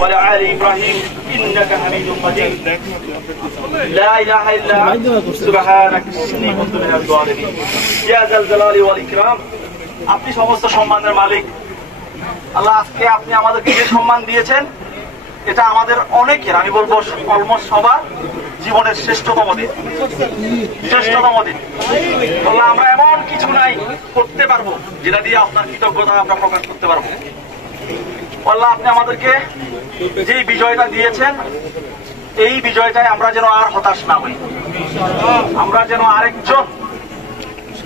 وعلى آل إبراهيم إنك حميد مجيد لا إله إلا أنت سبحانك إني كنت من الظالمين يا ذا الجلال والإكرام আপনি সমস্ত সম্মানের মালিক আল্লাহ আজকে আপনি আমাদেরকে যে সম্মান দিয়েছেন এটা আমাদের অনেকের আমি বলবো অলমোস্ট সবার জীবনের শ্রেষ্ঠতম দিন আল্লাহ আমরা এমন কিছু নাই করতে পারবো যেটা দিয়ে আপনার কৃতজ্ঞতা আমরা প্রকাশ করতে পারবো আল্লাহ আপনি আমাদেরকে যে বিজয়টা দিয়েছেন এই বিজয়টায় আমরা যেন আর হতাশ না হই আমরা যেন আরেকজন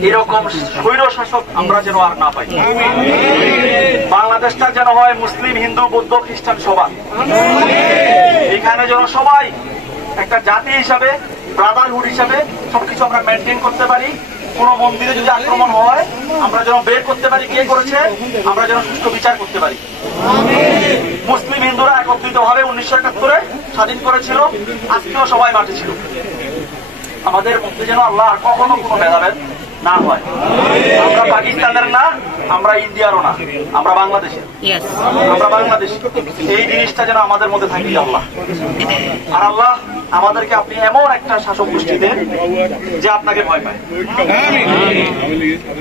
এরকম স্বৈর শাসক আমরা যেন আর না পাই বাংলাদেশটা যেন হয় মুসলিম হিন্দু বৌদ্ধ খ্রিস্টান সবার এখানে যেন সবাই একটা জাতি হিসাবে ব্রাদারহুড হিসাবে সবকিছু আমরা মেনটেন করতে পারি কোন মন্দিরে যদি আক্রমণ হয় আমরা যেন বের করতে পারি কে করেছে আমরা যেন সুষ্ঠু বিচার করতে পারি মুসলিম হিন্দুরা একত্রিত ভাবে 1971-এ স্বাধীন করেছিল আজকেও সবাই মাঠে ছিল আমাদের মধ্যে যেন আল্লাহ কখনো কোনো ভেদাভেদ না হয় আমরা পাকিস্তানের না আমরা ইন্ডিয়ারও না আমরা বাংলাদেশের এই জিনিসটা যেন আমাদের মধ্যে থাকি আল্লাহ আর আল্লাহ আমাদেরকে আপনি এমন একটা শাসক গোষ্ঠী দেন যে আপনাকে ভয় পায়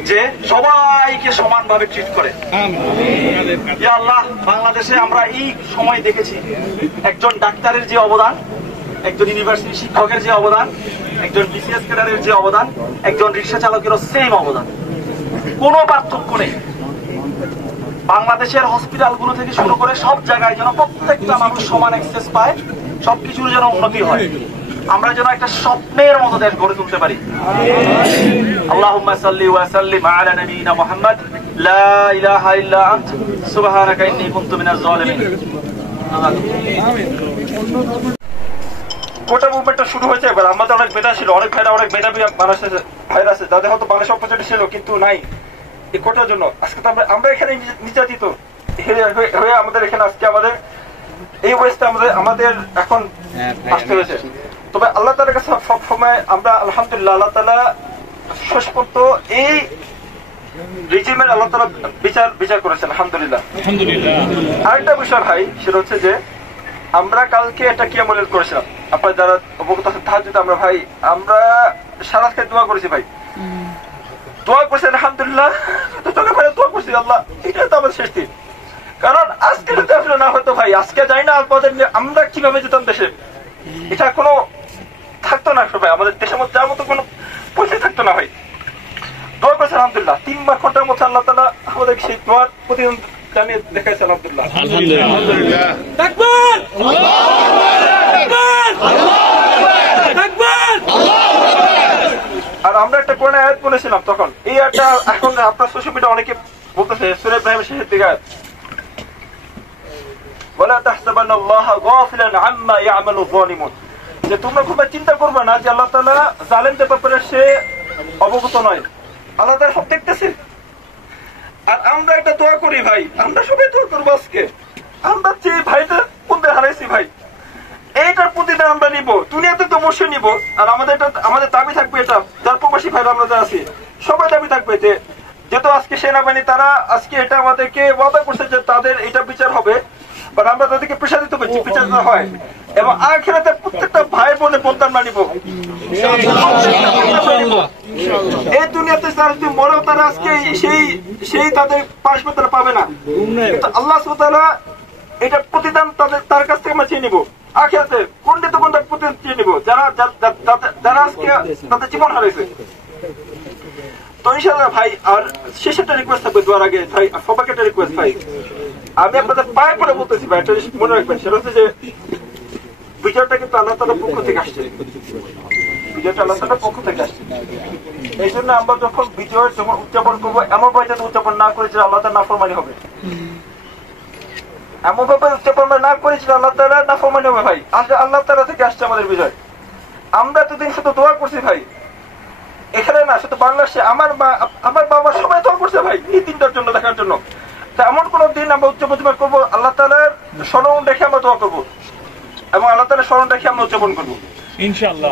যে সবাইকে সমানভাবে ট্রিট করে ইয়া আল্লাহ বাংলাদেশে আমরা এই সময় দেখেছি একজন ডাক্তারের যে অবদান একজন ইউনিভার্সিটি শিক্ষকের যে অবদান একজন বিসিএস ক্যাডারের যে অবদান একজন রিক্সা চালকেরও সেম অবদান কোনো পার্থক্য নেই বাংলাদেশের হসপিটালগুলো থেকে শুরু করে সব জায়গায় যেন প্রত্যেকটা মানুষ সমান অ্যাক্সেস পায় সবকিছুর যেন উন্নতি হয় আমরা যেন একটা স্বপ্নের মতো দেশ গড়ে তুলতে পারি আল্লাহুম্মা সাল্লি ওয়া সাল্লিম আলা নাবিয়িনা মুহাম্মদ লা ইলাহা ইল্লা আনত সুবহানাকা ইন্নী কুনতু মিনাজ জালিমিন আমিন কোটা মুভমেন্টটা শুরু হয়েছে এবার আমাদের অনেক মেধা ছিল অনেক ভাইরা অনেক মেধাবী ভাইরা আছে যাদের হয়তো বাংলাদেশ অপরচুনিটি ছিল কিন্তু নাই এই কোটার জন্য আজকে তো আমরা এখানে নির্যাতিত হয়ে আমাদের এখানে আজকে আমাদের এই ওয়েস্টে আমাদের এখন আসতে হয়েছে তবে আল্লাহ তাআলার কাছে সব সময় আমরা আলহামদুলিল্লাহ আল্লাহ তাআলা শেষ পর্যন্ত এই রিজিমের আল্লাহ তাআলা বিচার করেছেন আলহামদুলিল্লাহ আরেকটা বিষয় ভাই সেটা হচ্ছে যে আমরা কালকে একটা কিয়াম লাইল করেছিলাম আপনারা যারা অবগত আছেন তাহাজ্জুদ আমরা ভাই আমরা সারা রাত দোয়া করেছি ভাই দোয়া করছি আলহামদুলিল্লাহ তো তোকে ভাই দোয়া করছি আল্লাহ এটা তো আমাদের শেষ দিন কারণ আজকে যদি আসলে না হতো ভাই আজকে যাই না আমরা কিভাবে যেতাম দেশে এটা কোনো থাকতো না ভাই আমাদের দেশের মধ্যে যাওয়ার মতো কোনো পয়সা থাকতো না ভাই দোয়া করছি আলহামদুলিল্লাহ 3 ঘন্টার মধ্যে আল্লাহ তাআলা আমাদের সেই দোয়ার প্রতিদিন জানিয়ে দেখাইছে আলহামদুলিল্লাহ আলহামদুলিল্লাহ তাকবীর আর আমরা একটা কোরআন আয়াত পড়েছিলাম তখন এই আয়াতটা এখন আপনার সোশ্যাল মিডিয়া অনেকে বলতেছে সূরা ইব্রাহিমের শেষের দিকে ওয়ালা তাহসাবানাল্লাহা গাফিলান আম্মা ইয়ামালু যালিমুন যে তোমরা খুব চিন্তা করবে না যে আল্লাহ তাআলা জালেমদের ব্যাপারে সে অবগত নয় আল্লাহ তাআলা সব দেখতেছে আর আমরা একটা দোয়া করি ভাই আমরা সবাই দোয়া করবো আজকে আমরা যে ভাইটা কোনদের হারাইছি ভাই এইটার প্রতিটা আমরা নিব দুনিয়াতে তো অবশ্যই নিব আর আমাদের দাবি থাকবে এটা যার প্রবাসী ভাইরা আমরা যা আছি সবাই দাবি থাকবে যে যেহেতু আজকে সেনাবাহিনী তারা আজকে এটা আমাদেরকে ওয়াদা করছে যে তাদের এটা বিচার হবে বাট আমরা তাদেরকে পেশা দিতে পারছি বিচার হয় এবং আখিরাতে প্রত্যেকটা ভাই বোনের বন্ধান মানিব এই দুনিয়াতে তারা যদি মরেও তারা আজকে সেই তাদের পানিশমেন্ট তারা পাবে না কিন্তু আল্লাহ সুবহানাহু ওয়া তাআলা এটা প্রতিদান তার কাছ থেকে আমরা চেয়ে নিব আখিরাতে কোনটা প্রতিদান চেয়ে নিব যারা আজকে তাদের জীবন হারাইছে তো ইনশাআল্লাহ ভাই আর শেষ একটা রিকোয়েস্ট থাকবে দোয়ার আগে ভাই সবাইকে একটা রিকোয়েস্ট ভাই আমি আপনাদের পায়ে পড়ে বলতেছি ভাই একটা মনে রাখবেন সেটা হচ্ছে যে বিজয়টা কিন্তু আল্লাহ তাআলার পক্ষ থেকে আসছে বিজয়টা আল্লাহ তাআলার পক্ষ থেকে আসছে এই জন্য আমরা যখন বিজয় যখন উদযাপন করবো এমন ভাবে যাতে উদযাপন না করে যে আল্লাহ তাআলার নাফরমানি হবে এমন ভাবে উদযাপন না করে যে আল্লাহ তাআলার নাফরমানি হবে ভাই আল্লাহ তাআলা থেকে আসছে আমাদের বিজয় আমরা এতদিন শুধু দোয়া করছি ভাই এখানে না শুধু বাংলাদেশে আমার বাবা সবাই দোয়া করছে ভাই এই দিনটার জন্য দেখার জন্য এমন কোন দিন আমরা উদযাপন করবো আল্লাহ তাআলার স্মরণ রেখে আমরা দোয়া করবো এবং আল্লাহ তাআলার স্মরণ রেখে আমরা উদযাপন করবো ইনশাআল্লাহ